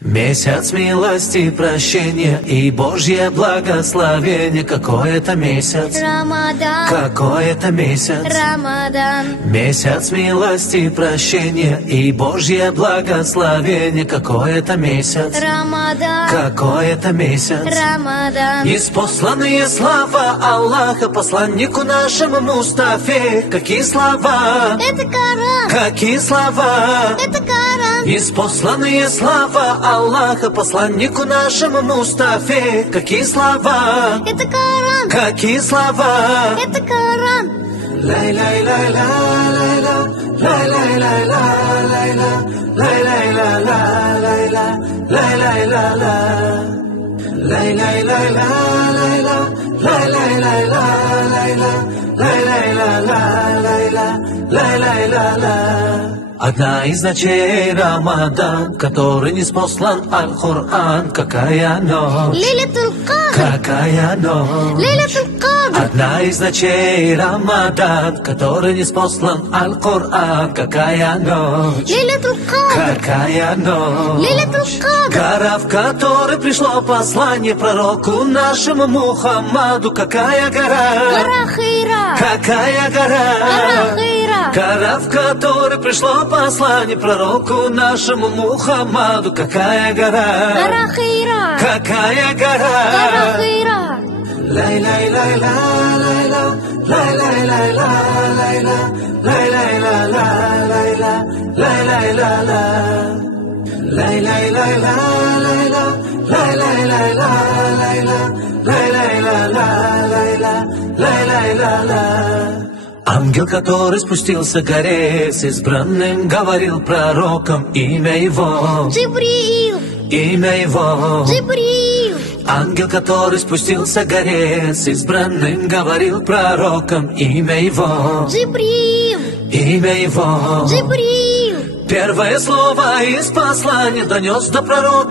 Месяц милости, прощения и Божье благословение. Какой это месяц? Рамадан. Какой это месяц? Рамадан. Месяц милости, прощения и Божье благословение. Какой это месяц? Рамадан. Какой это месяц? Рамадан. Испосланные слова Аллаха посланнику нашему Мустафе. Какие слова? Это Коран. Какие слова? Это Коран. Испосланные слова Аллаха посланнику нашему Мустафе. Какие слова? Это Коран. Какие слова? Это Коран. Лай-лай-лай-ла, лай-ла, лай-лай-лай-ла, лай-ла, лай-лай-ла-ла, лай-ла, лай-лай-ла-ла, лай-лай-лай-ла, лай-ла, лай-лай-лай-ла, лайла, лай-лай-ла-ла, лайла, лай-лай-ла-ла. Одна из ночей Рамадан, который ниспослан Аль-Кур'ан. Какая ночь? Лилятуль Кадр. Какая ночь? Лилятуль Кадр. Одна из ночей Рамадан, который ниспослан Аль-Кур'ан. Какая ночь? Лилятуль Кадр. Какая ночь? Лилятуль Кадр. Гора, в которой пришло послание пророку нашему Мухаммаду. Какая гора? Гора Хира. Какая гора? Гора Хира. Гора, в которой пришло послание пророку нашему Мухаммаду. Какая гора? Гора Хира. Какая гора? Гора Хира. Лай-лай-лай-ла, лайла, лай-лай-лай-ла, лайла, лай-лай-ла-ла, лайла, лай-лай-ла-ла, лай-лай-лай-ла, лайла, лай-лай-лай-ла, лайла, лай-лай-ла-ла, лайла, лай-лай-ла-ла. Ангел, который спустился к горе, с избранным говорил пророком имя его. Джибрил. Имя его. Джибрил. Ангел, который спустился к горе, с избранным говорил пророком имя его. Джибрил. Имя его. Джибрил. Первое слово из послания донес до пророка.